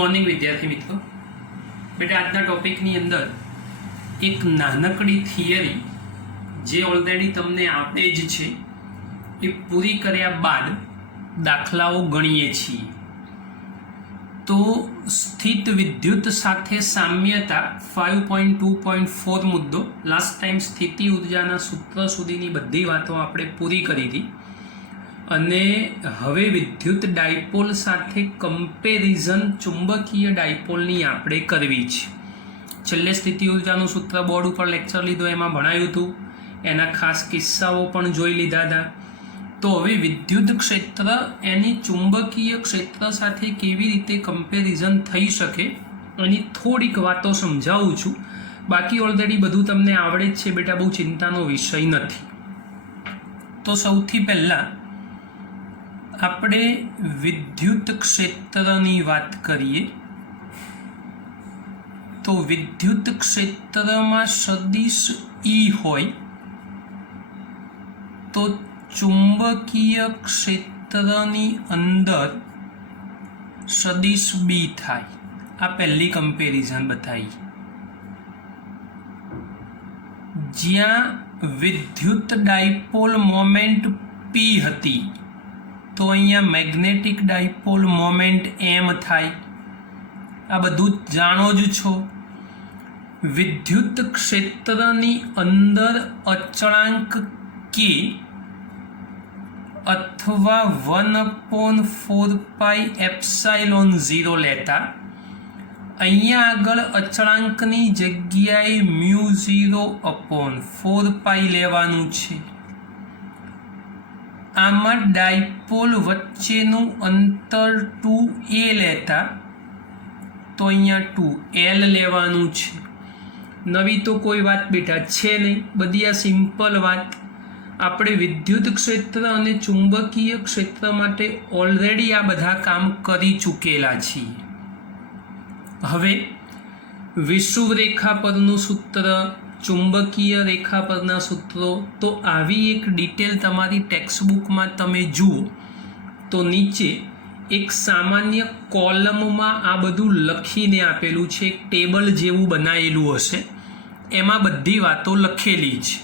Morning વિદ્યાર્થી મિત્રો, બેટા આજના ટોપિકની અંદર એક નાનકડી થિયરી જે ઓલરેડી તમને આવડે જ છે એ પૂરી કર્યા બાદ દાખલાઓ ગણીએ છીએ. તો સ્થિત વિદ્યુત સાથે સામ્યતા 5.2.4 મુદ્દો લાસ્ટ ટાઈમ સ્થિતિ ઉર્જાના સૂત્ર સુધીની બધી વાતો આપણે પૂરી કરી હતી અને હવે વિદ્યુત ડાયપોલ સાથે કમ્પેરિઝન ચુંબકીય ડાયપોલની આપણે કરવી છે. છેલ્લે સ્થિતિ ઉર્જાનું સૂત્ર બોર્ડ ઉપર લેક્ચર લીધો, એમાં ભણાયું હતું, એના ખાસ કિસ્સાઓ પણ જોઈ લીધા હતા. તો હવે વિદ્યુત ક્ષેત્ર એની ચુંબકીય ક્ષેત્ર સાથે કેવી રીતે કમ્પેરિઝન થઈ શકે એની થોડીક વાતો સમજાવું છું. બાકી ઓલરેડી બધું તમને આવડે જ છે બેટા, બહુ ચિંતાનો વિષય નથી. તો સૌથી પહેલાં આપણે વિદ્યુત ક્ષેત્રની વાત કરીએ. તો વિદ્યુત ક્ષેત્રમાં સદિશ E હોય તો ચુંબકીય ક્ષેત્રની અંદર સદિશ B થાય. આ પહેલી કમ્પેરિઝન બતાવી. જ્યાં વિદ્યુત ડાયપોલ મોમેન્ટ P હતી તો અહીંયા મેગ્નેટિક ડાયપોલ મોમેન્ટ M થાય. આ બધું જાણો જ છો. વિદ્યુત ક્ષેત્રની અંદર અચળાંક K અથવા 1/4πε0 લેતા અહીંયા આગળ અચળાંકની જગ્યાએ μ0/4π લેવાનું છે. આમાં ડાયપોલ વચ્ચેનું અંતર 2a લેતા તો અહીંયા 2l લેવાનું છે. નવી તો કોઈ વાત બેટા છે નહીં, બધી આ સિમ્પલ વાત. આપણે વિદ્યુત ક્ષેત્ર અને ચુંબકીય ક્ષેત્ર માટે ઓલરેડી આ બધા કામ કરી ચૂકેલા છીએ. હવે વિષુવ રેખા પરનું સૂત્ર, ચુંબકીય રેખા પરના સૂત્રો, તો આવી એક ડિટેલ તમારી ટેક્સ્ટબુકમાં તમે જુઓ તો નીચે એક સામાન્ય કોલમમાં આ બધું લખીને આપેલું છે. એક ટેબલ જેવું બનાવેલું હશે, એમાં બધી વાતો લખેલી છે.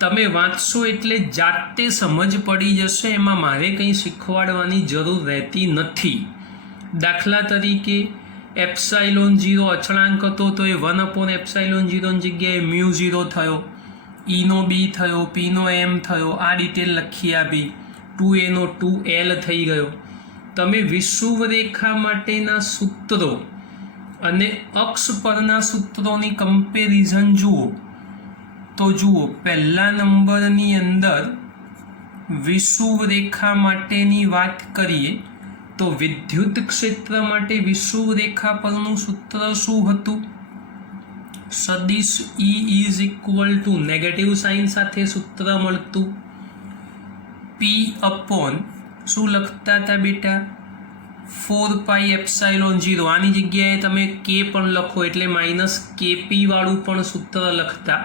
તમે વાંચશો એટલે જાતે સમજ પડી જશે. એમાં મારે કંઈ શીખવાડવાની જરૂર રહેતી નથી. દાખલા તરીકે ε0 અચળાંક હતો તો એ 1/ε0 ની જગ્યાએ μ0 થયો, E નો B થયો, P નો M થયો. આ ડિટેલ લખી આપી. 2a નો 2l થઈ ગયો. તમે વિષુવ રેખા માટેના સૂત્રો અને અક્ષ પરના સૂત્રોની કમ્પેરિઝન જુઓ તો જુઓ, પહેલા નંબરની અંદર વિષુવ રેખા માટેની વાત કરીએ તો વિદ્યુત ક્ષેત્ર માટે વિષુવ રેખા પરનું સૂત્ર શું હતું? સદિશ E = નેગેટિવ સાઇન સાથે સૂત્ર મળતું. P અપોન શું લખતા હતા બેટા? 4πε0. આની જગ્યાએ તમે K પણ લખો એટલે -KP વાળું પણ સૂત્ર લખતા.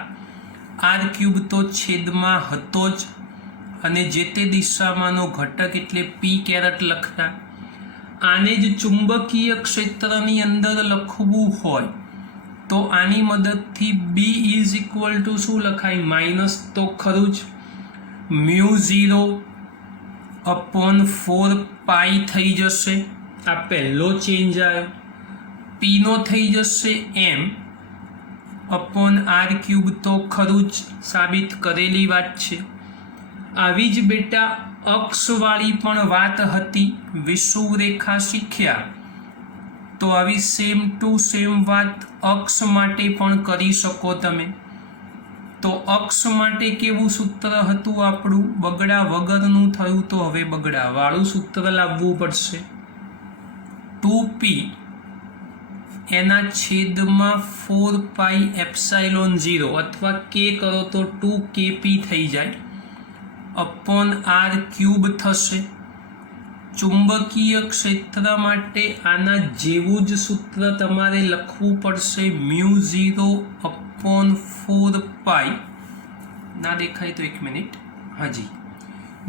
r³ તો છેદમાં હતો જ અને જે તે દિશામાંનો ઘટક એટલે P કેરેટ લખતા. આને જ ચુંબકીય ક્ષેત્રની અંદર લખવું હોય તો આની મદદથી B = શું લખાય? માઇનસ તો ખરું જ, μ0/4π થઈ જશે. આ પહેલો ચેન્જ આવ્યો. P નો થઈ જશે m/r³ તો ખરું જ, સાબિત કરેલી વાત છે. આવી જ બેટા અક્ષવાળી પણ વાત હતી. વિષુવ રેખા શીખ્યા તો આવી સેમ ટુ સેમ વાત અક્ષ માટે પણ કરી શકો તમે. તો અક્ષ માટે કેવું સૂત્ર હતું આપણું? બગડા વગરનું થયું તો હવે બગડાવાળું સૂત્ર લાવવું પડશે. 2p એના છેદમાં 4πε0 અથવા k કરો તો 2kp થઈ જાય, અપોન r³ થશે. ચુંબકીય ક્ષેત્ર માટે આના જેવું જ સૂત્ર તમારે લખવું પડશે. μ0/4π ના દેખાય તો એક મિનિટ, હાજી,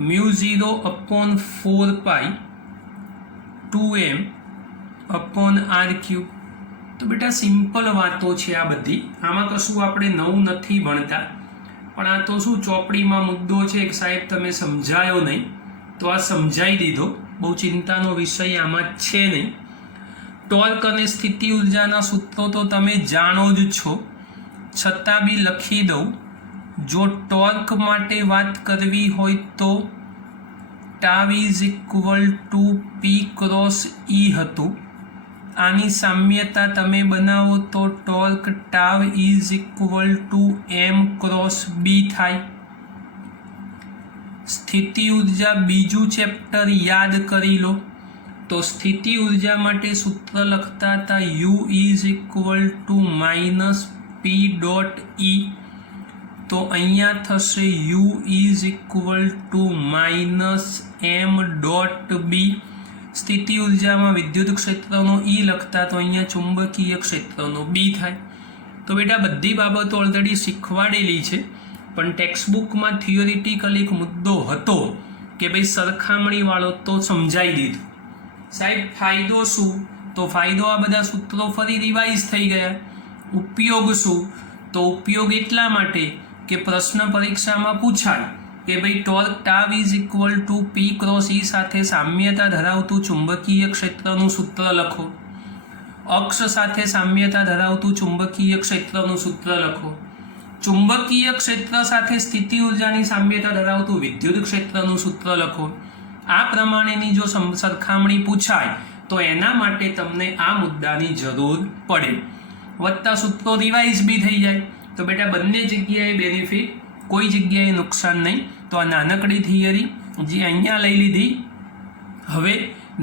μ0/4π 2m अपॉन आर क्यूब। तो बेटा सिंपल वातो छे आ बधी, आमां कशुं आपणे नवुं नथी भणता, पण आ तो शुं ચોપડીમાં મુદ્દો છે કે સાહેબ તમે સમજાયો નહીં, તો આ સમજાવી દીધો, બહુ ચિંતાનો વિષય આમાં છે નહીં। ટોર્ક અને સ્થિતિ ઉર્જાના સૂત્રો તો તમે જાણો જ છો, છતાં બી લખી દઉં। જો ટોર્ક માટે વાત કરવી હોય તો tau is equal to p cross E હતું, આની સામ્યતા તમે બનાવો તો torque tau is equal to m cross B થાય। સ્થિતિ ઉર્જા બીજું ચેપ્ટર યાદ કરી લો, તો સ્થિતિ ઉર્જા માટે સૂત્ર લખતા હતા U is equal to minus p dot E, તો અહીંયા થશે U is equal to minus m dot B. સ્થિતિ ઉર્જામાં વિદ્યુત ક્ષેત્રનો ઈ લખતા તો અહીંયા ચુંબકીય ક્ષેત્રનો બી થાય। તો બેટા બધી બાબતો ઓલરેડી શીખવાડેલી છે, પણ ટેક્સ્ટબુકમાં થિયોરિટિકલ એક મુદ્દો હતો કે ભાઈ સરખામણીવાળો તો સમજાવી દીધું। સાહેબ ફાયદો શું? તો ફાયદો આ બધા સૂત્રો ફરી રિવાઇઝ થઈ ગયા। ઉપયોગ શું? તો ઉપયોગ એટલા માટે કે પ્રશ્ન પરીક્ષામાં પૂછાય કે ભાઈ torque tau is equal to p cross E સાથે સામ્યતા ધરાવતું ચુંબકીય ક્ષેત્રનું સૂત્ર લખો, અક્ષ સાથે સામ્યતા ધરાવતું ચુંબકીય ક્ષેત્રનું સૂત્ર લખો, ચુંબકીય ક્ષેત્ર સાથે સ્થિતિ ઉર્જાની સામ્યતા ધરાવતું વિદ્યુત ક્ષેત્રનું સૂત્ર લખો। આ પ્રમાણેની જો સરખામણી પૂછાય તો એના માટે તમને આ મુદ્દાની જરૂર પડે, વત્તા સૂત્રો રિવાઇઝ બી થઈ જાય। તો બેટા બંને જગ્યાએ બેનિફિટ, કોઈ જગ્યાએ નુકસાન નહીં। તો આ નાનકડી થિયરી જે અહીંયા લઈ લીધી, હવે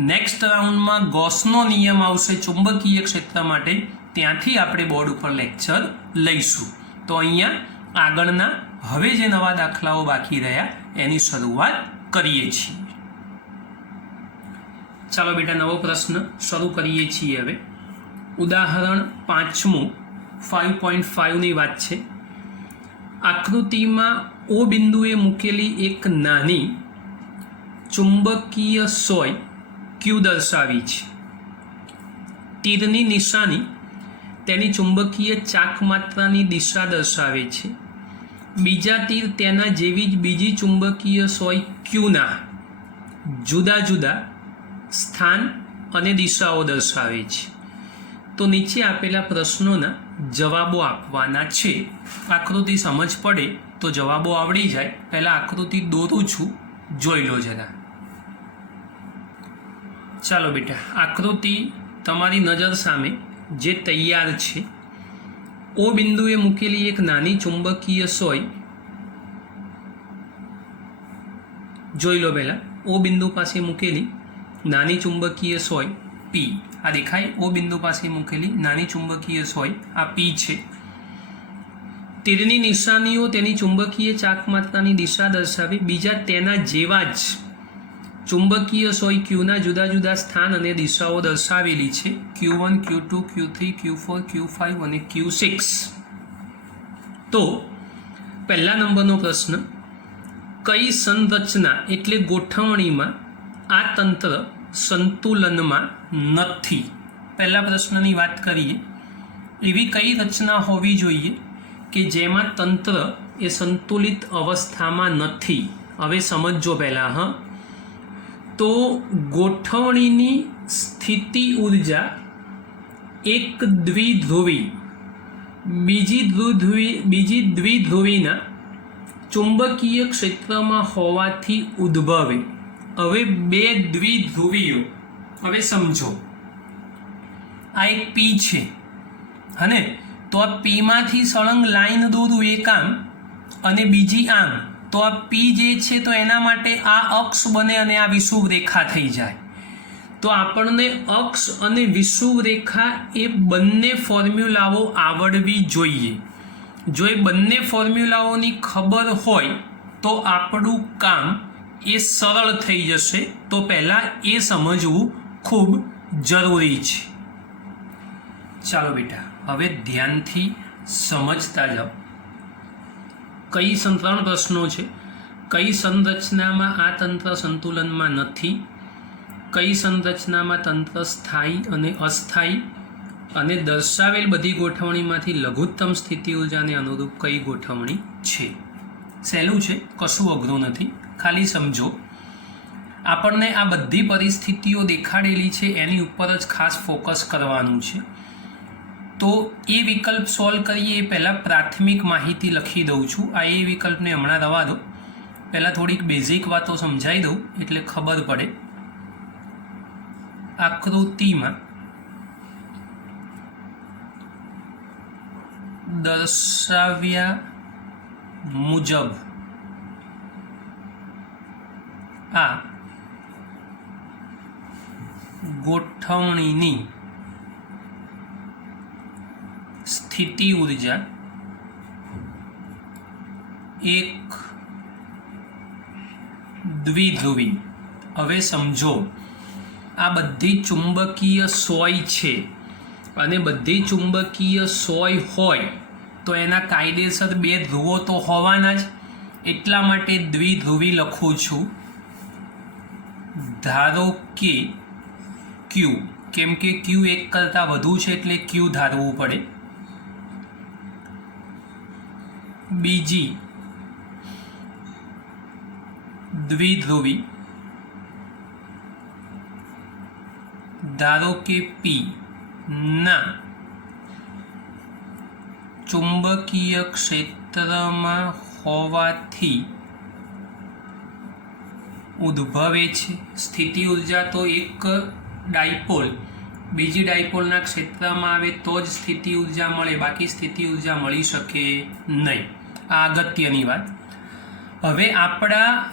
નેક્સ્ટ રાઉન્ડમાં ગોસનો નિયમ આવશે ચુંબકીય ક્ષેત્ર માટે, ત્યાંથી આપણે બોર્ડ ઉપર લેક્ચર લઈશું। તો અહીંયા આગળના હવે જે નવા દાખલાઓ બાકી રહ્યા એની શરૂઆત કરીએ છીએ। ચાલો બેટા નવો પ્રશ્ન શરૂ કરીએ છીએ। હવે ઉદાહરણ 5મું 5.5ની વાત છે। આકૃતિમાં ઓ બિંદુએ મૂકેલી એક નાની ચુંબકીય સોય ક્યુ દર્શાવી છે। તીરની નિશાની તેની ચુંબકીય ચાક માત્રાની દિશા દર્શાવે છે। બીજા તીર તેના જેવી જ બીજી ચુંબકીય સોય ક્યુના જુદા જુદા સ્થાન અને દિશાઓ દર્શાવે છે। તો નીચે આપેલા પ્રશ્નોના જવાબો આપવાના છે। આકૃતિ સમજ પડે તો જવાબો આવડી જાય। પહેલાં આકૃતિ દોરું છું, જોઈ લો જરા। ચાલો બેટા આકૃતિ તમારી નજર સામે જે તૈયાર છે, ઓ બિંદુએ મૂકેલી એક નાની ચુંબકીય સોય, જોઈ લો પહેલાં ઓ બિંદુ પાસે મૂકેલી નાની ચુંબકીય સોય પી, આ દેખાય ઓ બિંદુ પાસે મૂકેલી નાની ચુંબકીય સોય આ પી છે। તીરની નિશાનીઓ તેની ચુંબકીય ચાક માત્રાની દિશા દર્શાવી બીજા તેના જેવા જ ચુંબકીય સોય ક્યુના જુદા જુદા સ્થાન અને દિશાઓ દર્શાવેલી છે, Q1, Q2, Q3, Q4, Q5 અને Q6। તો પહેલા નંબરનો પ્રશ્ન, કઈ સંરચના એટલે ગોઠવણીમાં આ તંત્ર સંતુલનમાં નથી? પહેલા પ્રશ્નની વાત કરીએ, એવી કઈ રચના હોવી જોઈએ કે જેમાં તંત્ર એ સંતુલિત અવસ્થામાં નથી? હવે સમજો પહેલાં। તો ગોઠવણીની સ્થિતિ ઉર્જા એક દ્વિધ્રુવી બીજી દ્વિધ્રુવીના ચુંબકીય ક્ષેત્રમાં હોવાથી ઉદ્ભવે। હવે બે દ્વિધ્રુવીઓ, હવે સમજો આ એક પી છે હને, તો આ પીમાંથી સળંગ લાઈન દોરું એક આમ અને બીજી આમ, તો આ પી જે છે તો એના માટે આ અક્ષ બને અને આ વિષુવ રેખા થઈ જાય। તો આપણને અક્ષ અને વિષુવ રેખા એ બંને ફોર્મ્યુલાઓ આવડવી જોઈએ। જો એ બંને ફોર્મ્યુલાઓની ખબર હોય તો આપણું કામ એ સરળ થઈ જશે। તો પહેલાં એ સમજવું ખૂબ જરૂરી છે। ચાલો બેટા હવે ધ્યાનથી સમજતા જાઓ। કઈ 3 પ્રશ્નો છે। કઈ સંરચનામાં આ તંત્ર સંતુલનમાં નથી? કઈ સંરચનામાં તંત્ર સ્થાયી અને અસ્થાયી અને દર્શાવેલ બધી ગોઠવણીમાંથી લઘુત્તમ સ્થિતિ ઉર્જાને અનુરૂપ કઈ ગોઠવણી છે. સહેલું છે, કશું અઘરું નથી, ખાલી સમજો. આપણને આ બધી પરિસ્થિતિઓ દેખાડેલી છે એની ઉપર જ ખાસ ફોકસ કરવાનું છે. તો એ વિકલ્પ સોલ્વ કરીએ એ પહેલાં પ્રાથમિક માહિતી લખી દઉં છું. આ એ વિકલ્પને હમણાં રવા દો, પહેલાં થોડીક બેઝિક વાતો સમજાવી દઉં એટલે ખબર પડે. આકૃતિમાં દર્શાવ્યા મુજબ આ ગોઠવણીની સ્થિતિ ઉર્જા એક દ્વિધ્રુવી. હવે સમજો, આ બધી ચુંબકીય સોય છે અને બધી ચુંબકીય સોય હોય તો એના કાયદેસર બે ધ્રુવો તો હોવાના જ. એટલા માટે દ્વિધ્રુવી લખું છું. ધારો કે ક્યુ, કેમ કે ક્યુ એક કરતાં વધુ છે એટલે ક્યુ ધારવું પડે. બીજી દ્વિધ્રુવી ધારો કે પી ના ચુંબકીય ક્ષેત્રમાં હોવાથી ઉદ્ભવે છે. સ્થિતિ ઉર્જા તો એક ડાયપોલ બીજી ડાયપોલના ક્ષેત્રમાં આવે તો જ સ્થિતિ ઉર્જા મળે, બાકી સ્થિતિ ઉર્જા મળી શકે નહીં. આ અગત્યની વાત. હવે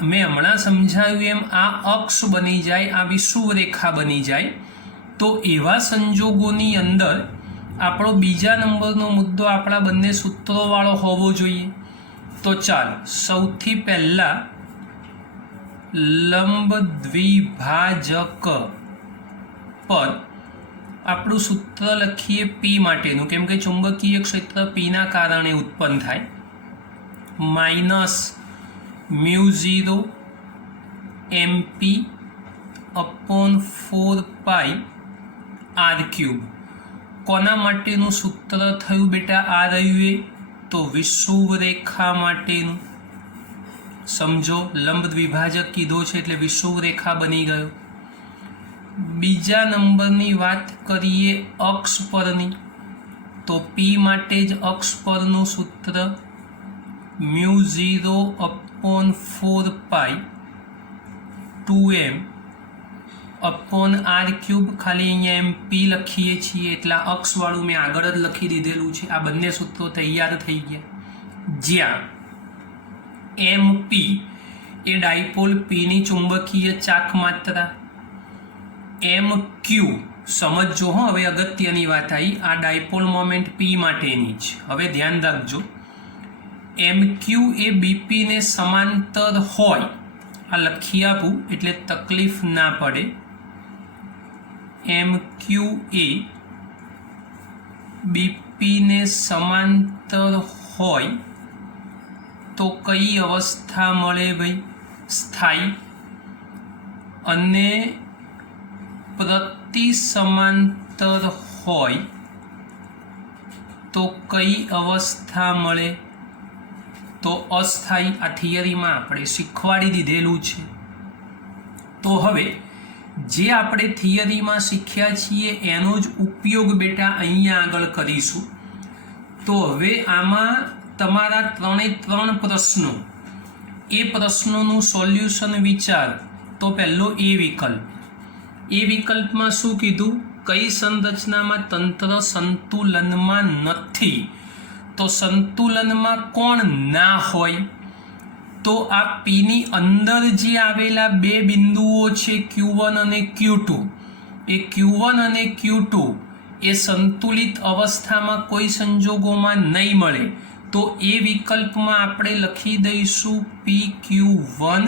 મેં હમણાં સમજાવ્યું એમ આ અક્ષ બની જાય, આ વિષુવરેખા બની જાય. તો એવા સંજોગોની અંદર આપણો બીજા નંબરનો મુદ્દો આપણા બંને સૂત્રોવાળો હોવો જોઈએ. તો ચાલો સૌથી પહેલાં લંબ દ્વિભાજક પર આપણું સૂત્ર લખીએ પી માટેનું, કેમ કે ચુંબકીય ક્ષેત્ર પીના કારણે ઉત્પન્ન થાય. Minus μ0 MP upon 4π r3. કોના માટેનું સૂત્ર થયું બેટા? આ રહ્યું એ, તો વિષુવરેખા માટેનું. સમજો, લંબ દ્વિભાજક કીધો છે એટલે વિષુવરેખા બની ગયો. બીજા નંબરની વાત કરીએ અક્ષ પરની, તો પી માટે જ અક્ષ પરનું સૂત્ર μ0 અપોન 4π 2m અપોન r3. ખાલી અહીંયા એમ પી લખીએ છીએ એટલે અક્ષવાળું મેં આગળ જ લખી દીધેલું છે. આ બંને સૂત્રો તૈયાર થઈ ગયા. જ્યાં MP એ ડાયપોલ પીની ચુંબકીય ચાક માત્રા, MQ સમજો હો, હવે અગત્યની વાત આવી, આ ડાયપોલ મોમેન્ટ પી માટેની જ. હવે ધ્યાન રાખજો, MQ એ BP ને સમાંતર હોય, આ લખી આપું એટલે તકલીફ ના પડે. MQ એ BP ને સમાંતર હોય તો કઈ અવસ્થા મળે ભાઈ? સ્થાયી. અને પ્રતિ સમાંતર હોય તો કઈ અવસ્થા મળે? તો અસ્થાયી. આ થિયરીમાં આપણે શીખવાડી દીધેલું છે. તો હવે જે આપણે થિયરીમાં શીખ્યા છીએ એનો જ ઉપયોગ બેટા અહીંયા આગળ કરીશું. તો હવે આમાં તમારા 3 પ્રશ્નો, એ પ્રશ્નોનું સોલ્યુશન વિચાર. તો પહેલો એ વિકલ્પ. એ વિકલ્પમાં શું કીધું? કઈ સંરચનામાં તંત્ર સંતુલનમાં નથી? તો સંતુલનમાં કોણ ના હોય? તો આ પીની અંદર જે આવેલા બે બિંદુઓ છે Q1 અને Q2, એ Q1 અને Q2 એ સંતુલિત અવસ્થામાં કોઈ સંજોગોમાં નહીં મળે. તો એ વિકલ્પમાં આપણે લખી દઈશું PQ1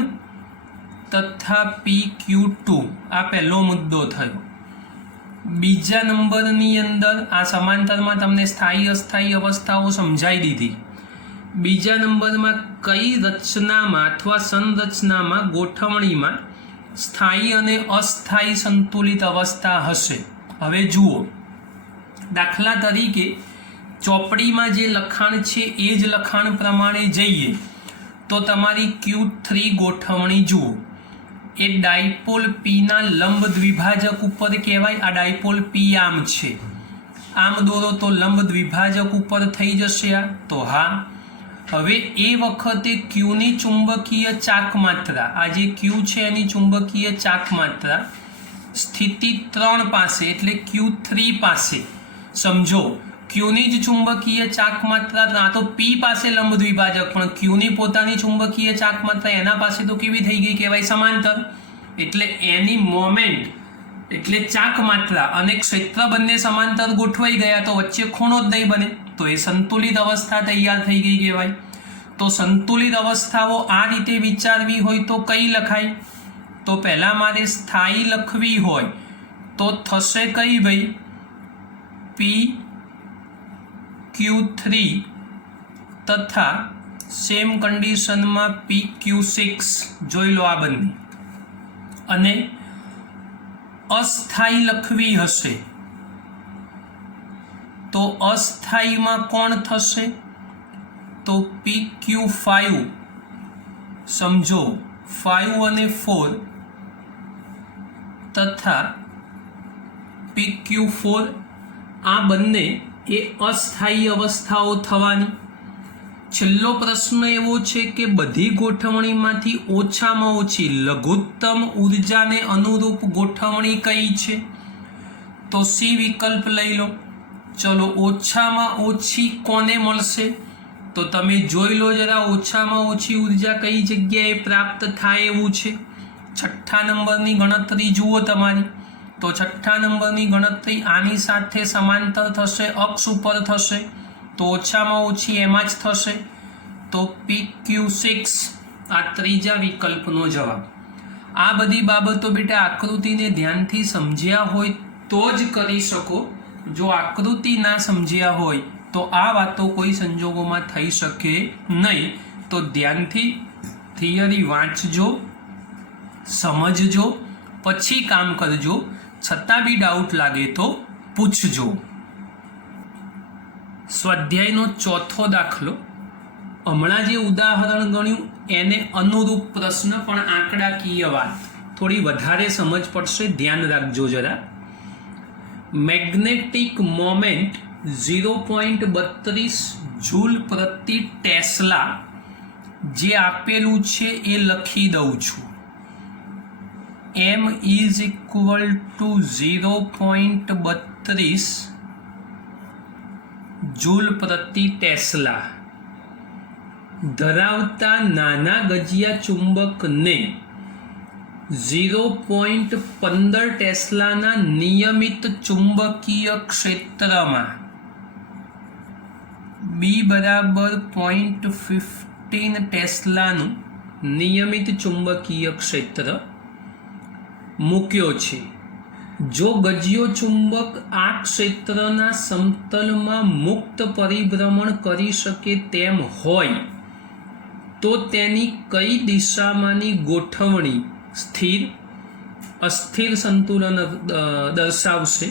તથા PQ2. આ પહેલો મુદ્દો થયો. બીજા નંબરની અંદર આ સમાંતરમાં તમને સ્થાયી અસ્થાયી અવસ્થાઓ સમજાઈ દીધી. બીજા નંબરમાં કઈ રચનામાં અથવા સંરચનામાં ગોઠવણીમાં સ્થાયી અને અસ્થાયી સંતુલિત અવસ્થા હશે. હવે જુઓ, દાખલા તરીકે ચોપડીમાં જે લખાણ છે એ જ લખાણ પ્રમાણે જઈએ તો તમારી Q3 ગોઠવણી જુઓ. એ ડાયપોલ પીના લંબ દ્વિભાજક ઉપર કહેવાય. આ ડાયપોલ પી આમ છે, આમ દોરો તો લંબ દ્વિભાજક ઉપર થઈ જશે આ, તો હા. હવે એ વખતે ક્યુની ચુંબકીય ચાક માત્રા, આ જે ક્યુ છે એની ચુંબકીય ચાક માત્રા સ્થિતિ 3 પાસે એટલે Q3 પાસે. સમજો, ક્યુની જ ચુંબકીય ચાક માત્રા, આ તો પી પાસે લંબ દ્વિભાજક, પણ ક્યુની પોતાની ચુંબકીય ચાક માત્રા એના પાસે તો કેવી થઈ ગઈ કહેવાય, સમાંતર. એટલે એની મોમેન્ટ એટલે ચાક માત્રા અને ક્ષેત્ર બંને સમાંતર ગોઠવાઈ ગયા તો વચ્ચે ખૂણો જ નહીં બને, તો એ સંતુલિત અવસ્થા તૈયાર થઈ ગઈ કહેવાય. તો સંતુલિત અવસ્થાઓ આ રીતે વિચારવી હોય તો કઈ લખાય? તો પહેલા મારે સ્થાયી લખવી હોય તો થશે કઈ ભાઈ? PQ3 તથા સેમ કન્ડિશનમાં PQ6. જોઈ લો આ બંને. અને અસ્થાયી લખવી હશે તો અસ્થાયીમાં કોણ થશે? તો PQ5. સમજો 5 અને 4 તથા PQ4. આ બંને એ અસ્થાયી અવસ્થાઓ થવાની. છેલ્લો પ્રશ્ન એવો છે કે બધી ગોઠવણીમાંથી ઓછામાં ઓછી લઘુત્તમ ઉર્જાને અનુરૂપ ગોઠવણી કઈ છે? તો સી વિકલ્પ લઈ લો. ચલો, ઓછામાં ઓછી કોને મળશે? તો તમે જોઈ લો જરા, ઓછામાં ઓછી ઉર્જા કઈ જગ્યાએ પ્રાપ્ત થાય એવું છે. 6થા નંબરની ગણતરી જુઓ તમારી. તો 6થા નંબરની ગણતરી આની સાથે સમાંતર થશે, અક્ષ ઉપર થશે, તો ઓછામાં ઓછી એમાં જ થશે. તો PQ6 આ ત્રીજા વિકલ્પનો જવાબ. આ બધી બાબતો બેટા આકૃતિને ધ્યાનથી સમજ્યા હોય તો જ કરી શકો. જો આકૃતિ ના સમજ્યા હોય તો આ વાતો કોઈ સંજોગોમાં થઈ શકે નહીં. તો ધ્યાનથી થિયરી વાંચજો, સમજજો, પછી કામ કરજો. છતાં બી ડાઉટ લાગે તો પૂછજો. સ્વાધ્યાયનો ચોથો દાખલો, હમણાં જે ઉદાહરણ ગણ્યું એને અનુરૂપ પ્રશ્ન પણ આંકડાકીય વાત, થોડી વધારે સમજ પડશે, ધ્યાન રાખજો જરા. મેગ્નેટિક મોમેન્ટ 0.32 જૂલ પ્રતિ ટેસ્લા જે આપેલું છે એ લખી દઉં છું. M is equal to 0.32 joule પ્રતિ ટેસ્લા ધરાવતા નાના ગજિયા ચુંબકને 0.15 ટેસ્લાના નિયમિત ચુંબકીય ક્ષેત્રમાં B બરાબર 0.15 ટેસ્લાનું નિયમિત ચુંબકીય ક્ષેત્ર મૂક્યો છે. જો ગજિયો ચુંબક આ ક્ષેત્રના સમતલમાં મુક્ત પરિભ્રમણ કરી શકે તેમ હોય તો તેની કઈ દિશામાંની ગોઠવણી સ્થિર અસ્થિર સંતુલન દર્શાવશે?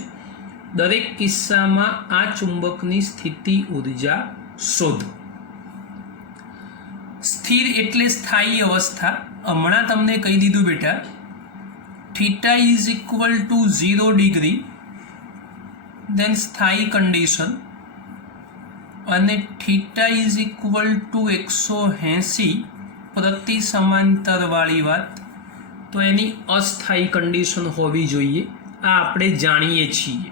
દરેક કિસ્સામાં આ ચુંબકની સ્થિતિ ઉર્જા શોધો. સ્થિર એટલે સ્થાયી અવસ્થા. હમણાં તમને કહી દીધું બેટા, theta is equal to 0 degree, then સ્થાયી કન્ડિશન, અને theta is equal to 180 પ્રતિ સમાંતર વાળી વાત, તો એની અસ્થાયી કન્ડિશન હોવી જોઈએ. આ આપણે જાણીએ છીએ.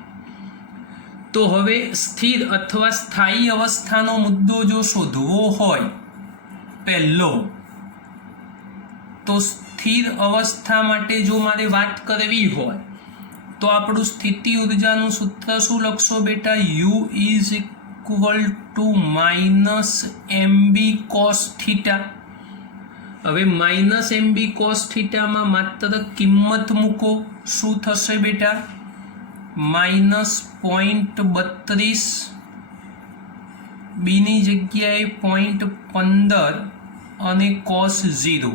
તો હવે સ્થિર અથવા સ્થાયી અવસ્થાનો મુદ્દો જો શોધવો હોય પહેલો, તો સ્થિર અવસ્થા માટે જો મારે વાત કરવી હોય તો આપણું સ્થિતિ ઉર્જાનું સૂત્ર શું લખશો બેટા? U is equal to -mb cos theta. હવે -mb cos theta માં માત્ર કિંમત મૂકો, શું થશે બેટા? -0.32, બીની જગ્યાએ 0.15 અને cos 0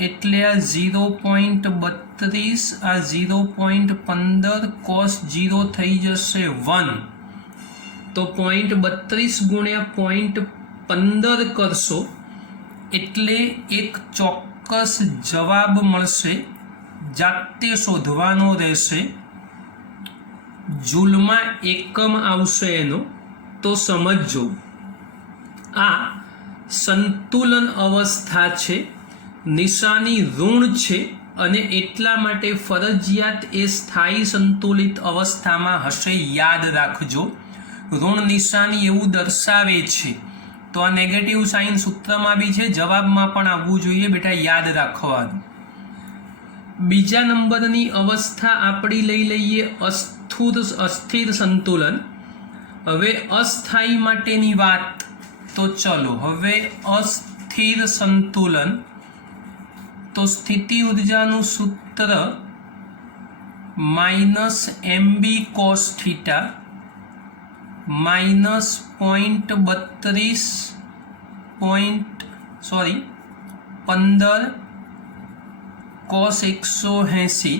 એટલે આ 0.32 આ 0.15 cos 0 થઈ જશે 1. તો 0.32 ગુણ્યા 0.15 કરશો એટલે એક ચોક્કસ જવાબ મળશે. જાતે શોધવાનો રહેશે. જૂલમાં એકમ આવશે એનો. તો સમજો આ સંતુલન અવસ્થા છે, નિશાની ઋણ છે અને એટલા માટે ફરજિયાત એ સ્થાયી સંતુલિત અવસ્થામાં હશે. યાદ રાખજો, ઋણ નિશાની એવું દર્શાવે છે. તો આ નેગેટિવ સાઇન સૂત્રમાં બી છે, જવાબમાં પણ આવવું જોઈએ બેટા, યાદ રાખવાનું. બીજા નંબરની અવસ્થા આપણી લઈ લઈએ અસ્થિર સંતુલન. હવે અસ્થાયી માટેની વાત તો ચલો હવે અસ્થિર સંતુલન. તો સ્થિતિ ઉર્જાનું સૂત્ર -mb cos θ -15 cos 180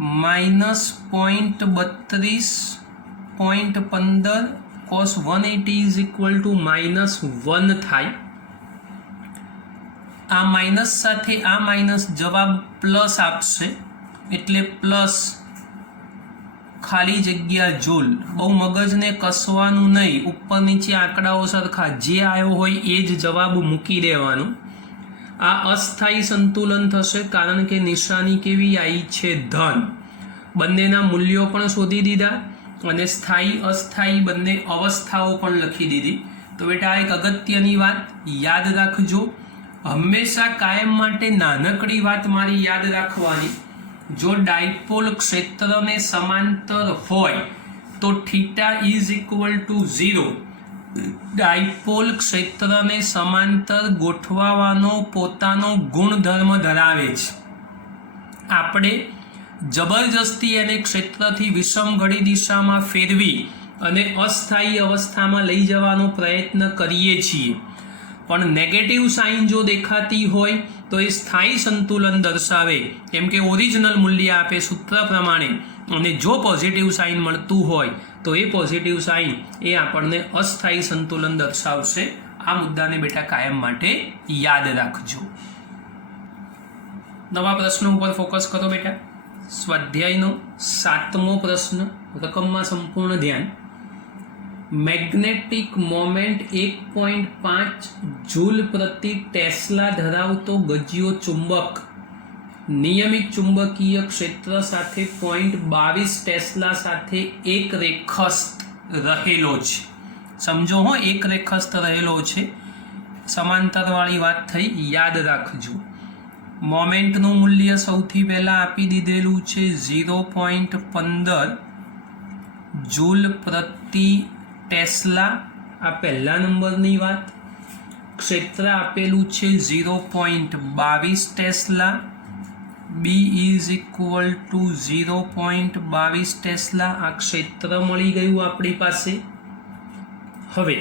-0.32.15 cos 180 is equal to -1 થાય. આ માઇનસ સાથે આ માઇનસ જવાબ પ્લસ આપશે એટલે પ્લસ ખાલી જગ્યા જૂલ. બહુ મગજને કસવાનું નહીં, ઉપર નીચે આંકડાઓ સરખા, જે આવ્યો હોય એ જ જવાબ મૂકી દેવાનો. આ અસ્થાયી સંતુલન થશે કારણ કે નિશાની કેવી આવી છે? ધન. બંનેના મૂલ્યો પણ શોધી દીધા અને સ્થાયી અસ્થાયી બંને અવસ્થાઓ પણ લખી દીધી. તો બેટા આ એક અગત્યની વાત યાદ રાખજો. હંમેશા કાયમ માટે નાનકડી વાત મારી યાદ રાખવાની. જો ડાયપોલ ક્ષેત્રને સમાંતર હોય તો theta is equal two 0. Dipole ક્ષેત્રને સમાંતર ગોઠવવાનો પોતાનો ગુણધર્મ ધરાવે છે. આપણે જબરજસ્તી એને ક્ષેત્રથી વિષમ ઘડી દિશામાં ફેરવી અને અસ્થાયી અવસ્થામાં લઈ જવાનો પ્રયત્ન કરીએ છીએ. પણ નેગેટિવ સાઇન જો દેખાતી હોય તો એ સ્થાયી સંતુલન દર્શાવે, કેમ કે ઓરિજિનલ મૂલ્ય આપે સૂત્ર પ્રમાણે. અને જો પોઝિટિવ સાઇન મળતું હોય તો એ પોઝિટિવ સાઇન એ આપણને અસ્થાયી સંતુલન દર્શાવશે. આ મુદ્દાને બેટા કાયમ માટે યાદ રાખજો. નવા પ્રશ્નો ઉપર ફોકસ કરો બેટા. સ્વાધ્યાયનો 7મો પ્રશ્ન, રકમમાં સંપૂર્ણ ધ્યાન. મેગ્નેટિક મોમેન્ટ 1.5 જૂલ પ્રતિ ટેસ્લા ધરાવતો ગજિયો ચુંબક નિયમિત ચુંબકીય ક્ષેત્ર સાથે 0.22 ટેસ્લા સાથે એક રેખસ્થ રહેલો છે. સમજો હો, એક રેખસ્થ રહેલો છે. સમાંતરવાળી વાત થઈ, યાદ રાખજો. મોમેન્ટનું મૂલ્ય સૌથી પહેલાં આપી દીધેલું છે 0.15 જૂલ પ્રતિ ટેસ્લા. આ પહેલા નંબરની વાત. ક્ષેત્ર આપેલું છે 0.22 tesla. B is equal to 0.22 tesla. આ ક્ષેત્ર મળી ગયું આપણી પાસે. હવે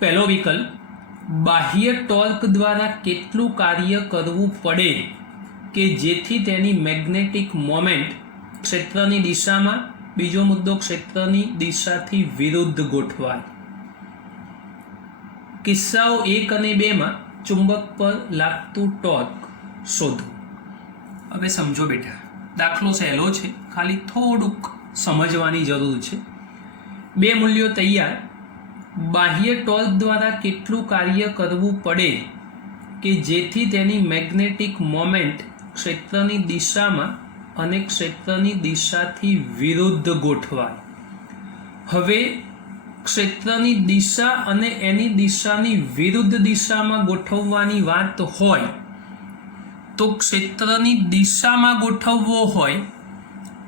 પહેલો વિકલ્પ, બાહ્ય ટોર્ક દ્વારા કેટલું કાર્ય કરવું પડે કે જેથી તેની મેગ્નેટિક મોમેન્ટ ક્ષેત્રની દિશામાં, બીજો મુદ્દો ક્ષેત્રની દિશાથી વિરુદ્ધ ગોઠવાય. કિસ્સાઓ 1 અને 2માં ચુંબક પર લાગતું ટોર્ક શોધો. હવે સમજો બેટા, દાખલો સહેલો છે, ખાલી થોડુંક સમજવાની જરૂર છે. બે મૂલ્યો તૈયાર. બાહ્ય ટોર્ક દ્વારા કેટલું કાર્ય કરવું પડે કે જેથી તેની મેગ્નેટિક મોમેન્ટ ક્ષેત્રની દિશામાં અને ક્ષેત્રની દિશાથી વિરુદ્ધ ગોઠવાય. હવે ક્ષેત્રની દિશા અને એની દિશાની વિરુદ્ધ દિશામાં ગોઠવવાની વાત હોય તો ક્ષેત્રની દિશામાં ગોઠવવો હોય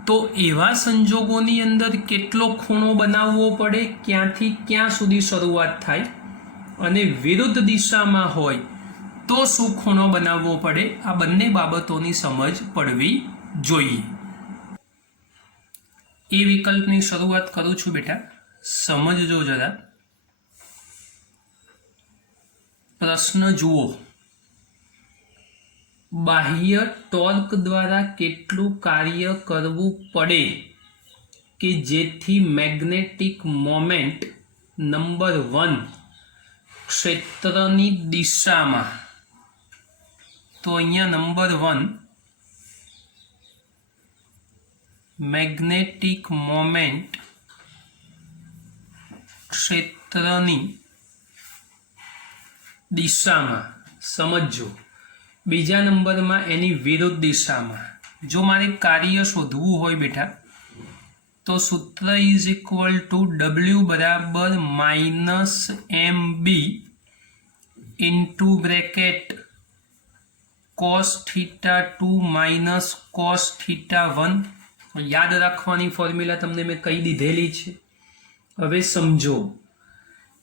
તો એવા સંજોગોની અંદર કેટલો ખૂણો બનાવવો પડે, ક્યાંથી ક્યાં સુધી શરૂઆત થાય, અને વિરુદ્ધ દિશામાં હોય તો શું ખૂણો બનાવવો પડે. આ બંને બાબતોની સમજ પડવી જોઈએ. એ વિકલ્પની શરૂઆત કરું છું બેટા, સમજજો જરા. પ્રશ્ન જુઓ. બાહ્ય ટોર્ક દ્વારા કેટલું કાર્ય કરવું પડે કે જેથી મેગ્નેટિક મોમેન્ટ નંબર 1 ક્ષેત્રની દિશામાં, તો અહીંયા નંબર 1 મેગ્નેટિક મોમેન્ટ ક્ષેત્રની દિશામાં સમજો, બીજા નંબરમાં એની વિરુદ્ધ દિશામાં. જો મારે કાર્ય શોધવું હોય બેટા તો સૂત્ર ઇઝ ઇક્વલ ટુ W બરાબર -MB into bracket cos θ2 minus cos θ1. યાદ રાખવાની ફોર્મ્યુલા તમને મેં કહી દીધેલી છે. હવે સમજો,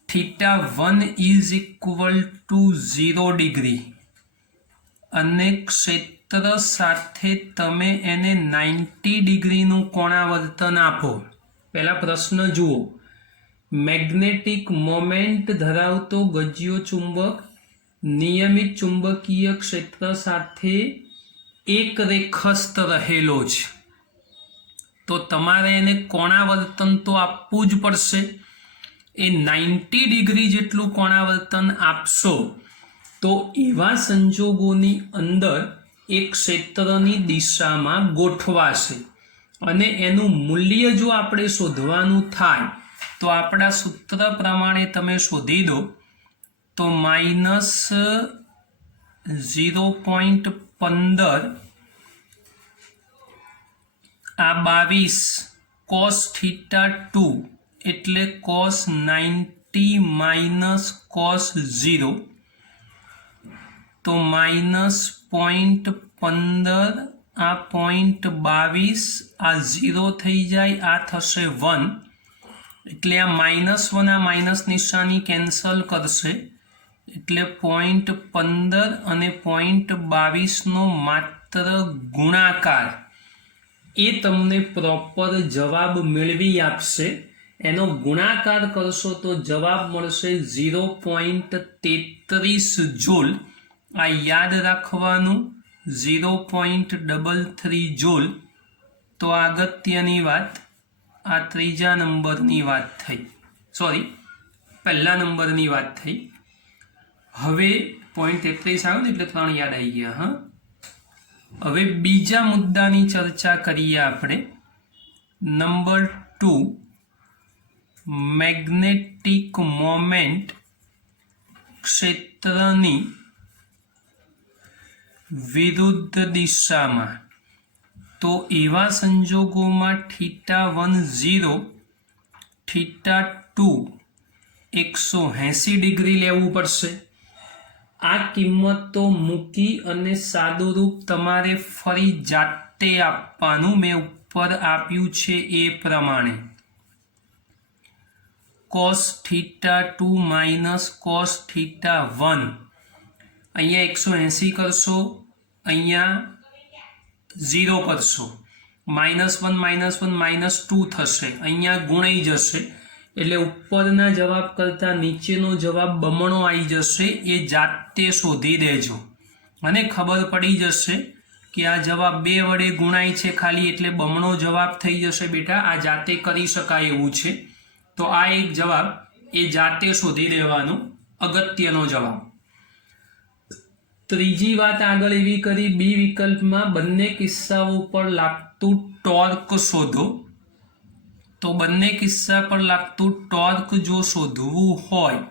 θ1 ઇઝ ઇક્વલ ટુ 0 ડિગ્રી અને ક્ષેત્ર સાથે તમે એને 90 ડિગ્રીનું કોણાવર્તન આપો. પહેલા પ્રશ્ન જુઓ, મેગ્નેટિક મોમેન્ટ ધરાવતો ગજ્યો ચુંબક નિયમિત ચુંબકીય ક્ષેત્ર સાથે એક રેખસ્થ રહેલો છે, તો તમારે એને કોણાવર્તન તો આપવું જ પડશે. એ 90 ડિગ્રી જેટલું કોણાવર્તન આપશો તો એવા સંજોગોની અંદર એ ક્ષેત્રની દિશામાં ગોઠવાશે અને એનું મૂલ્ય જો આપણે શોધવાનું થાય તો આપણા સૂત્ર પ્રમાણે તમે શોધી દો તો -0.15 આ 22 cos θ2 એટલે cos 90 માઇનસ cos 0, તો -0.15 આ 0.22 આ 0 થઈ જાય, આ થશે 1 એટલે આ -1 આ માઇનસ નિશાની કેન્સલ કરશે એટલે 0.15 અને 0.22નો માત્ર ગુણાકાર એ તમને પ્રોપર જવાબ મેળવી આપશે. એનો ગુણાકાર કરશો તો જવાબ મળશે 0.33 જૂલ. આ યાદ રાખવાનું, 0.33 જૂલ. તો અગત્યની વાત આ ત્રીજા નંબરની વાત થઈ, સોરી પહેલા નંબરની વાત થઈ. હવે 0.33 આવ્યું ને એટલે 3 યાદ આવી ગયા. હા, હવે બીજા મુદ્દાની ચર્ચા કરીએ આપણે. નંબર 2 મેગ્નેટિક મોમેન્ટ ક્ષેત્રની વિરુદ્ધ દિશામાં. તો એવા સંજોગોમાં θ1 0, θ2 180 ડિગ્રી લેવું પડશે. આ કિંમતો મૂકી અને સાદુરૂપ તમારે ફરી જાતે આપવાનું. મેં ઉપર આપ્યું છે એ પ્રમાણે cos θ2 માઇનસ cos θ1. અહીંયા 180 કરશો, અહીંયા 0 કરશો, -1 -2 થશે, અહીંયા ગુણાઈ જશે એટલે ઉપરના જવાબ કરતાં નીચેનો જવાબ બમણો આવી જશે. એ જાતે શોધી દેજો અને ખબર પડી જશે કે આ જવાબ 2 વડે ગુણાય છે ખાલી એટલે બમણો જવાબ થઈ જશે. બેટા આ જાતે કરી શકાય એવું છે. તો આ એક જવાબ એ જાતે શોધી દેવાનો અગત્યનો જવાબ. ત્રીજી વાત આગળ એવી કરી, બી વિકલ્પમાં બંને કિસ્સાઓ પર લાગતું ટોર્ક શોધો. તો બંને કિસ્સા પર લાગતું ટોર્ક જો શોધવું હોય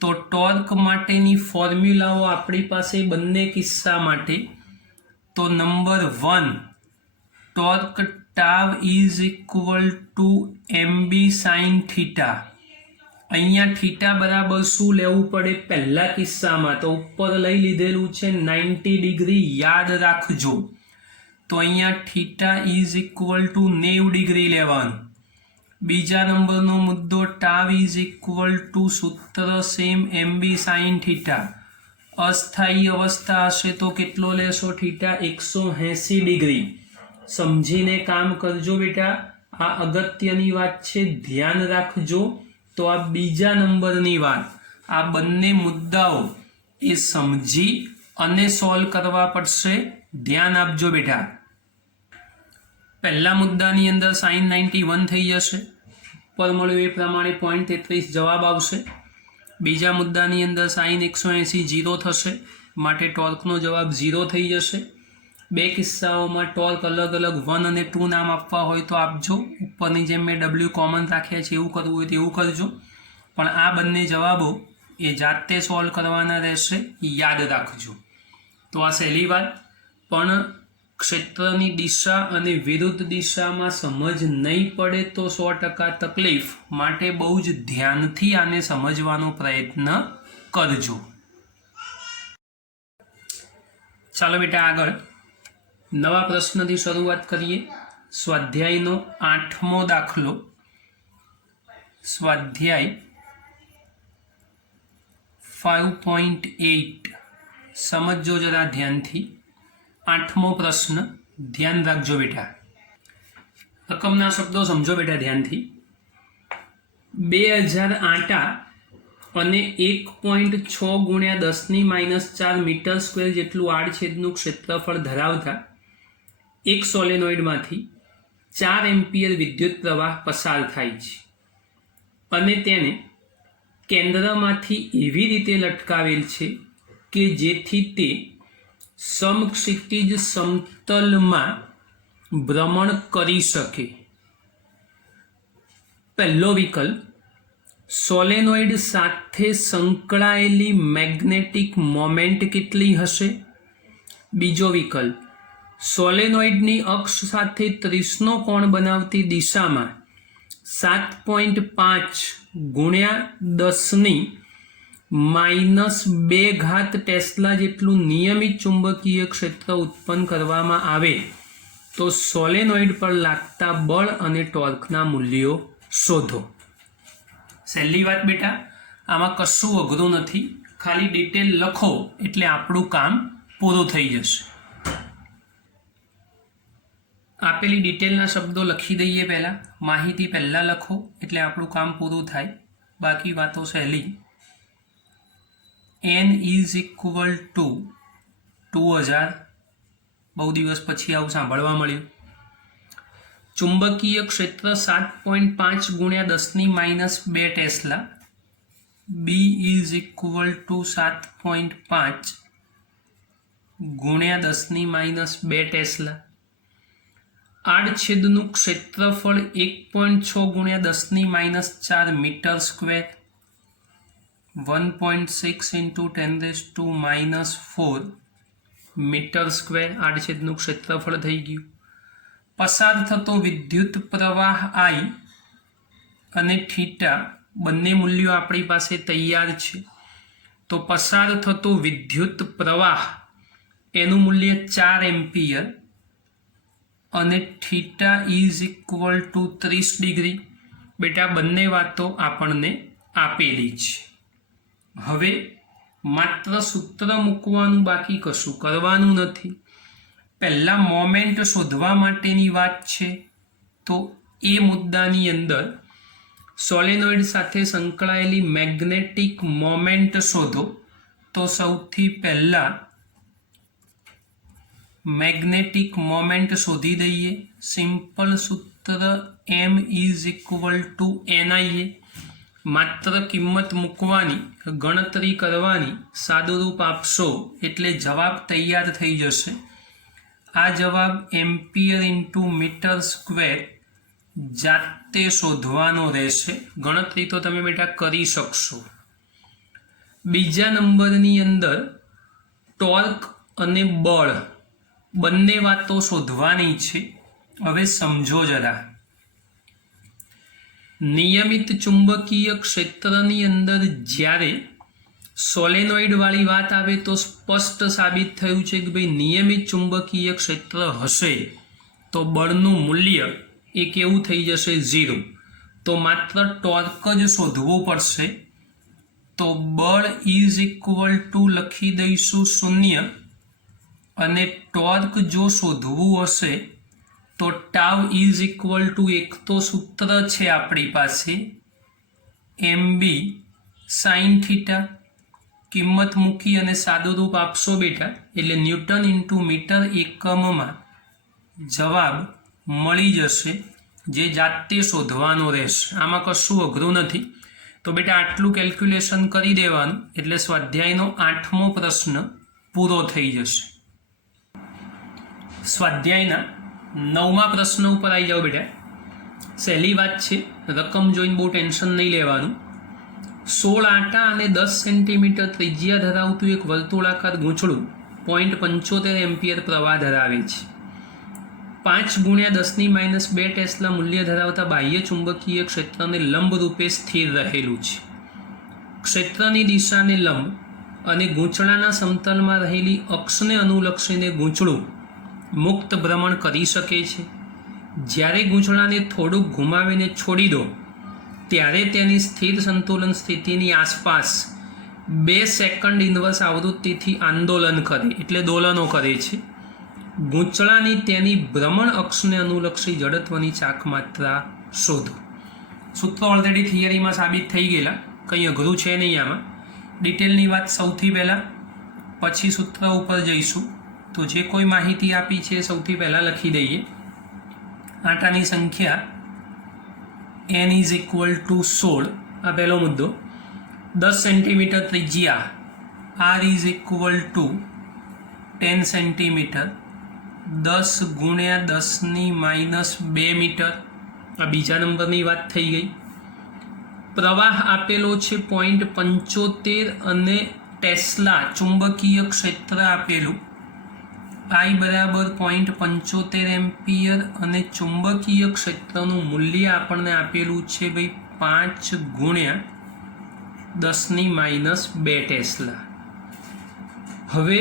તો ટોર્ક માટેની ફોર્મ્યુલાઓ આપણી પાસે બંને કિસ્સા માટે. તો number 1 torque tau is equal two MB sin theta. અહીંયા થીટા બરાબર શું લેવું પડે પહેલા કિસ્સામાં? તો ઉપર લઈ લીધેલું છે 90 ડિગ્રી, યાદ રાખજો. તો અહીંયા theta is equal two 90 degree લેવાનું. બીજા નંબરનો મુદ્દો ટાવ ઇઝ ઇક્વલ ટુ સૂત્ર સેમ MB sin થીટા. અસ્થાયી અવસ્થા હશે તો કેટલો લેશો થીટા? 180 ડિગ્રી. સમજીને કામ કરજો બેટા, આ અગત્યની વાત છે, ધ્યાન રાખજો. તો આ બીજા નંબરની વાત, આ બંને મુદ્દાઓ એ સમજી અને સોલ્વ કરવા પડશે. ધ્યાન આપજો બેટા. પહેલા મુદ્દાની અંદર sin 91 થઈ જશે, ઉપર મળ્યું એ પ્રમાણે 0.33 જવાબ આવશે. બીજા મુદ્દાની અંદર sin 180 0 થશે, માટે ટોર્કનો જવાબ 0 થઈ જશે. બે કિસ્સાઓમાં ટોર્ક અલગ અલગ 1 અને 2 નામ આપવા હોય તો આપજો. ઉપરની જેમ મેં W કોમન રાખ્યા છે એવું કરવું હોય તો એવું કરજો. પણ આ બંને જવાબો એ જાતે સોલ્વ કરવાના રહેશે, યાદ રાખજો. તો આ સહેલી વાત, પણ ક્ષેત્રની દિશા અને વિરુદ્ધ દિશામાં સમજ નહીં પડે તો 100% તકલીફ. માટે બહુ જ ધ્યાનથી આને સમજવાનો પ્રયત્ન કરજો. ચાલો બેટા આગળ નવા પ્રશ્નથી શરૂઆત કરીએ. સ્વાધ્યાયનો 8મો દાખલો. સ્વાધ્યાય 5.8 સમજો જરા ધ્યાનથી. 8મો પ્રશ્ન ધ્યાન રાખજો બેટા. રકમના શબ્દો સમજો બેટા ધ્યાનથી. 2000 આંટા અને 1.6 × 10⁻⁴ મીટર સ્ક્વેર જેટલું આડછેદનું ક્ષેત્રફળ ધરાવતા એક સોલેનોઇડમાંથી 4 એમ્પિયર વિદ્યુત પ્રવાહ પસાર થાય છે અને તેને કેન્દ્રમાંથી એવી રીતે લટકાવેલ છે કે જેથી તે સમક્ષિતિજ સમતલમાં ભ્રમણ કરી શકે. પહેલો વિકલ્પ, સોલેનોઇડ સાથે સંકળાયેલી મેગ્નેટિક મોમેન્ટ કેટલી હશે? બીજો વિકલ્પ, સોલેનોઇડની અક્ષ સાથે 30નો કોણ બનાવતી દિશામાં 7.5 × 10⁻² ટેસ્લા જેટલું નિયમિત ચુંબકીય ક્ષેત્ર ઉત્પન્ન કરવામાં આવે તો સોલેનોઇડ પર લાગતા બળ અને ટોર્કના મૂલ્યો શોધો. સહેલી વાત બેટા, આમાં કશું અઘરું નથી, ખાલી ડિટેલ લખો એટલે આપણું કામ પૂરું થઈ જશે. આપેલી ડિટેલના શબ્દો લખી દઈએ. પહેલાં માહિતી પહેલાં લખો એટલે આપણું કામ પૂરું થાય. બાકી વાતો સહેલી. n = 2000. બહુ દિવસ પછી આવું સાંભળવા મળ્યું. ચુંબકીય ક્ષેત્ર 7.5 × 10⁻² ટેસ્લા. B = 7.5 × 10⁻² tesla. આડછેદનું ક્ષેત્રફળ 1.6 × 10⁻⁴ મીટર સ્ક્વેર. 1.6 × 10⁻⁴ મીટર સ્ક્વેર આડછેદનું ક્ષેત્રફળ થઈ ગયું. પસાર થતો વિદ્યુત પ્રવાહ I અને થીટા બંને મૂલ્યો આપણી પાસે તૈયાર છે. તો પસાર થતો વિદ્યુત પ્રવાહ એનું મૂલ્ય 4 એમ્પિયર અને થીટા = 30 ડિગ્રી. બેટા બંને વાતો આપણને આપેલી છે. હવે માત્ર સૂત્ર મૂકવાનું બાકી, કશું કરવાનું નથી. પહેલાં મોમેન્ટ શોધવા માટેની વાત છે. તો એ મુદ્દાની અંદર સોલેનોઇડ સાથે સંકળાયેલી મેગ્નેટિક મોમેન્ટ શોધો. તો સૌથી પહેલાં મેગ્નેટિક મોમેન્ટ શોધી દઈએ. સિમ્પલ સૂત્ર M = NIA. માત્ર કિંમત મૂકવાની, ગણતરી કરવાની, સાદુરૂપ આપશો એટલે જવાબ તૈયાર થઈ જશે. આ જવાબ એમ્પિયર × મીટર સ્ક્વેર જાતે શોધવાનો રહેશે. ગણતરી તો તમે બેટા કરી શકશો. બીજા નંબરની અંદર ટોર્ક અને બળ બંને વાતો શોધવાની છે. હવે સમજો જરા. નિયમિત ચુંબકીય ક્ષેત્રની અંદર જ્યારે સોલેનોઇડ વાળી વાત આવે તો સ્પષ્ટ સાબિત થયું છે કે ભાઈ નિયમિત ચુંબકીય ક્ષેત્ર હશે તો બળનું મૂલ્ય એ કેવું થઈ જશે? 0. તો માત્ર ટોર્ક જ શોધવું પડશે. તો બળ = લખી દઈશું 0 અને ટોર્ક જો શોધવું હશે તો ટાઉ = એક તો સૂત્ર છે આપણી પાસે MB sin θ કિંમત મૂકી અને સાદું રૂપ આપશો બેટા એટલે ન્યૂટન ઇન્ટુ મીટર એકમમાં જવાબ મળી જશે, જે જાતે શોધવાનો રહેશે. આમાં કશું અઘરું નથી. તો બેટા આટલું કેલ્ક્યુલેશન કરી દેવાનું એટલે સ્વાધ્યાયનો 8મો પ્રશ્ન પૂરો થઈ જશે. સ્વાધ્યાયના 9મા પ્રશ્ન ઉપર આવી જાઓ બેટા. સહેલી વાત છે, રકમ જોઈને બહુ ટેન્શન નહીં લેવાનું. 16 આંટા અને 10 સેન્ટીમીટર ત્રિજ્યા ધરાવતું એક વર્તુળાકાર ગૂંચળું 0.75 એમ્પિયર પ્રવાહ ધરાવે છે. 5 × 10⁻2 ટેસ્લા મૂલ્ય ધરાવતા બાહ્ય ચુંબકીય ક્ષેત્રને લંબ રૂપે સ્થિર રહેલું છે. ક્ષેત્રની દિશાને લંબ અને ગૂંચળાના સમતલમાં રહેલી અક્ષને અનુલક્ષીને ગૂંચળું મુક્ત ભ્રમણ કરી શકે છે. જ્યારે ગૂંચળાને થોડુંક ઘુમાવીને છોડી દો ત્યારે તેની સ્થિર સંતુલન સ્થિતિની આસપાસ 2 સેકન્ડ ઇન્વર્સ આવૃત્તિથી આંદોલન કરે એટલે દોલનો કરે છે. ગૂંચળાની તેની ભ્રમણ અક્ષને અનુલક્ષી જડત્વની ચાક માત્રા શોધો. સૂત્રો ઓલરેડી થિયરીમાં સાબિત થઈ ગયેલા, કંઈ અઘરું છે નહીં આમાં. ડિટેલની વાત સૌથી પહેલાં, પછી સૂત્ર ઉપર જઈશું. તો જે કોઈ માહિતી આપી છે એ સૌથી પહેલાં લખી દઈએ. આંટાની સંખ્યા n = 16, આ પહેલો મુદ્દો. 10 સેન્ટીમીટર ત્રિજ્યા r = 10 સેન્ટીમીટર, 10 × 10⁻2 મીટર, આ બીજા નંબરની વાત થઈ ગઈ. પ્રવાહ આપેલો છે 0.75 અને ટેસ્લા ચુંબકીય ક્ષેત્ર આપેલું I બરાબર 0.75 એમ્પિયર અને ચુંબકીય ક્ષેત્રનું મૂલ્ય આપણને આપેલું છે ભાઈ 5 × 10⁻2 ટેસ્લા. હવે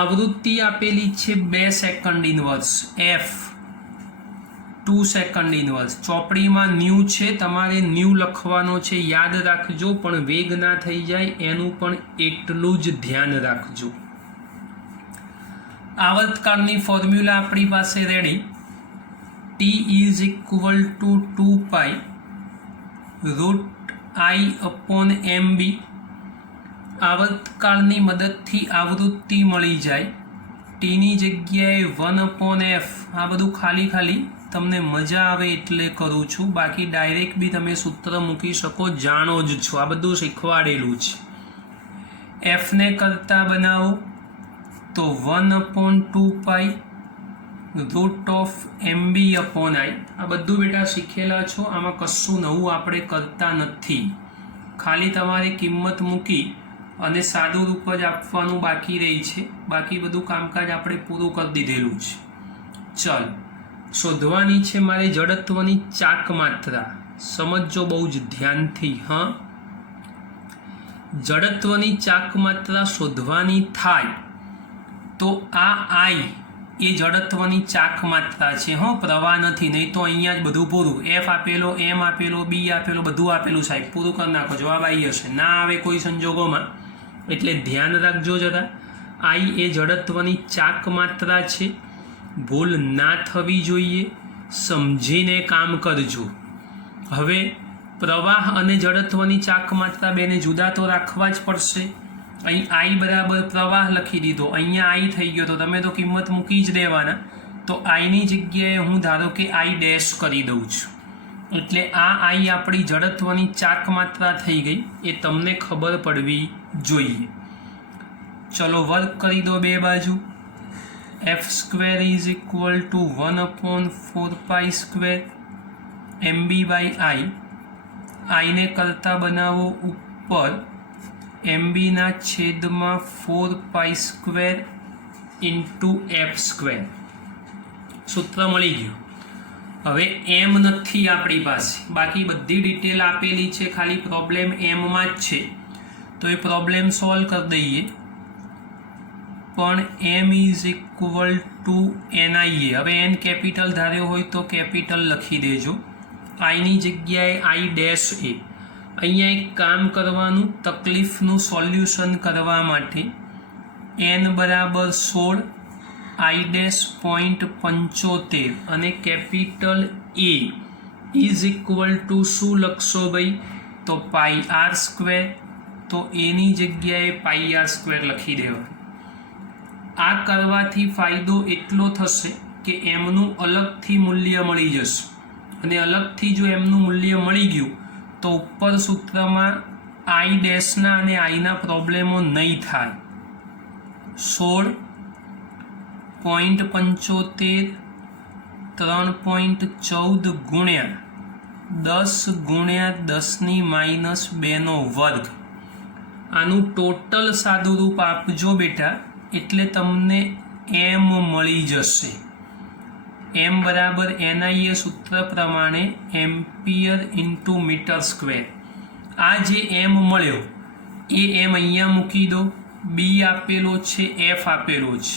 આવૃત્તિ આપેલી છે 2 second inverse f, 2 second inverse. ચોપડીમાં ન્યૂ છે, તમારે ન્યૂ લખવાનો છે, યાદ રાખજો, પણ વેગ ના થઈ જાય એનું પણ એટલું જ ધ્યાન રાખજો. આવર્તકાળની ફોર્મ્યુલા આપણી પાસે રેડી. T = 2π √I/MB. આવર્તકાળની મદદથી આવૃત્તિ મળી જાય. ટીની જગ્યાએ 1/f. આ બધું ખાલી તમને મજા આવે એટલે કરું છું, બાકી ડાયરેક્ટ બી તમે સૂત્ર મૂકી શકો, જાણો જ છો, આ બધું શીખવાડેલું છે. એફને કરતા બનાવો તો 1/2π √MB/I. આ બધું બેટા શીખેલા છો, આમાં કશું નવું આપણે કરતા નથી. ખાલી તમારે કિંમત મૂકી અને સાદું રૂપ જ આપવાનું બાકી રહી છે, બાકી બધું કામકાજ આપણે પૂરું કરી દીધેલું છે. ચાલો, શોધવાની છે મારે જડત્વની ચાક માત્રા. સમજો બહુ જ ધ્યાનથી. હા, જડત્વની ચાક માત્રા શોધવાની થાય તો આ I એ જડત્વની ચાક માત્રા છે. હો, પ્રવાહ નથી, નહીં તો અહીંયા જ બધું પૂરું. F આપેલો, M આપેલો, B આપેલો, બધું આપેલું સાહેબ, પૂરું કરી નાખો, જવાબ આવી હશે. ના આવે કોઈ સંજોગોમાં, એટલે ધ્યાન રાખજો જરા. I એ જડત્વની ચાક માત્રા છે, ભૂલ ના થવી જોઈએ, સમજીને કામ કરજો. હવે પ્રવાહ અને જડત્વની ચાક માત્રા બેને જુદા તો રાખવા જ પડશે. અહીં I બરાબર પ્રવાહ લખી દીધો, અહીંયા I થઈ ગયો, તો તમે તો કિંમત મૂકી જ દેવાના. તો Iની જગ્યાએ હું ધારો કે I ડેશ કરી દઉં છું, એટલે આ I આપણી જડત્વની ચાક માત્રા થઈ ગઈ, એ તમને ખબર પડવી જોઈએ. ચલો વર્ક કરી દો બે બાજુ. f² = 1/4π² MB/I. I ને કરતા બનાવો ઉપર, MB/4π² × f². સૂત્ર મળી ગયું. હવે M નથી આપણી પાસે, બાકી બધી ડિટેલ આપેલી છે, ખાલી પ્રોબ્લેમ એમમાં જ છે, તો એ પ્રોબ્લેમ સોલ્વ કરી દઈએ. પણ M = NIA. હવે N કેપિટલ ધાર્યો હોય તો કેપિટલ લખી દેજો. Iની જગ્યાએ I ડેશ A. અહીંયા એક કામ કરવાનું, તકલીફનું સોલ્યુશન કરવા માટે N બરાબર 16, I ડેશ 0.75 અને કેપિટલ A = શું લખશો ભાઈ? તો πr². તો એની જગ્યાએ πr² લખી દેવાનું. આ કરવાથી ફાયદો એટલો થશે કે એમનું અલગથી મૂલ્ય મળી જશે, અને અલગથી જો એમનું મૂલ્ય મળી ગયું તો ઉપર સૂત્રમાં i ડેશના અને આઈના પ્રોબ્લેમો નહીં થાય. 16.75 3.14 ગુણ્યા 10 ગુણ્યા 10⁻²². આનું ટોટલ સાદું રૂપ આપજો બેટા, એટલે તમને એમ મળી જશે. એમ બરાબર NIA સૂત્ર પ્રમાણે એમ્પિયર ઇન્ટુ મીટર સ્ક્વેર. આ જે એમ મળ્યો એ એમ અહીંયા મૂકી દો, બી આપેલો છે, એફ આપેલો છે,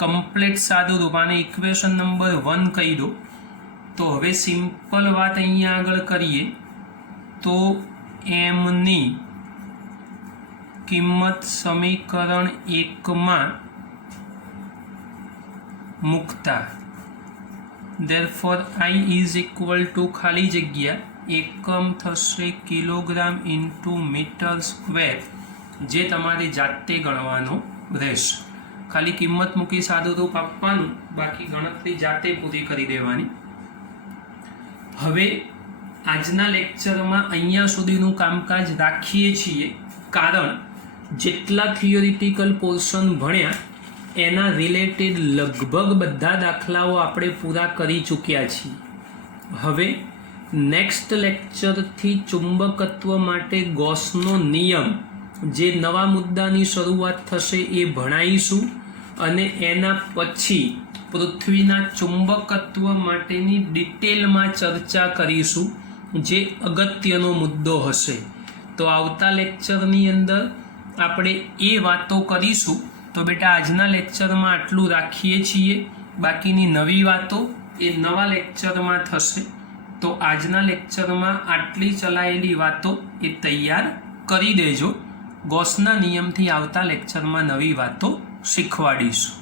કમ્પ્લીટ સાદું રૂપ. આને ઇક્વેશન નંબર 1 કહી દો. તો હવે સિમ્પલ વાત અહીંયા આગળ કરીએ તો એમની કિંમત સમીકરણ 1માં મૂકતા therefore I is equal to ખાલી જગ્યા એકમ થશે કિલોગ્રામ ઇન્ટુ મીટર સ્ક્વેર, જે તમારે જાતે ગણવાનો રહેશે. ખાલી કિંમત મૂકી સાદું રૂપ આપવાનું, બાકી ગણતરી જાતે પૂરી કરી દેવાની. હવે આજના લેક્ચરમાં અહીંયા સુધીનું કામકાજ રાખીએ છીએ, કારણ જેટલા થિયોરિટિકલ પોર્શન ભણ્યા એના રિલેટેડ લગભગ બધા દાખલાઓ આપણે પૂરા કરી ચૂક્યા છીએ. હવે નેક્સ્ટ લેક્ચરથી ચુંબકત્વ માટે ગોસનો નિયમ, જે નવા મુદ્દાની શરૂઆત થશે, એ ભણાવીશું, અને એના પછી પૃથ્વીના ચુંબકત્વ માટેની ડિટેલમાં ચર્ચા કરીશું, જે અગત્યનો મુદ્દો હશે. તો આવતા લેક્ચરની અંદર આપણે એ વાતો કરીશું. તો બેટા આજના લેક્ચરમાં આટલું રાખીએ છીએ, બાકીની નવી વાતો એ નવા લેક્ચરમાં થશે. તો આજના લેક્ચરમાં આટલી ચલાયેલી વાતો એ તૈયાર કરી દેજો. ગોસના નિયમથી આવતા લેક્ચરમાં નવી વાતો શીખવાડીશું.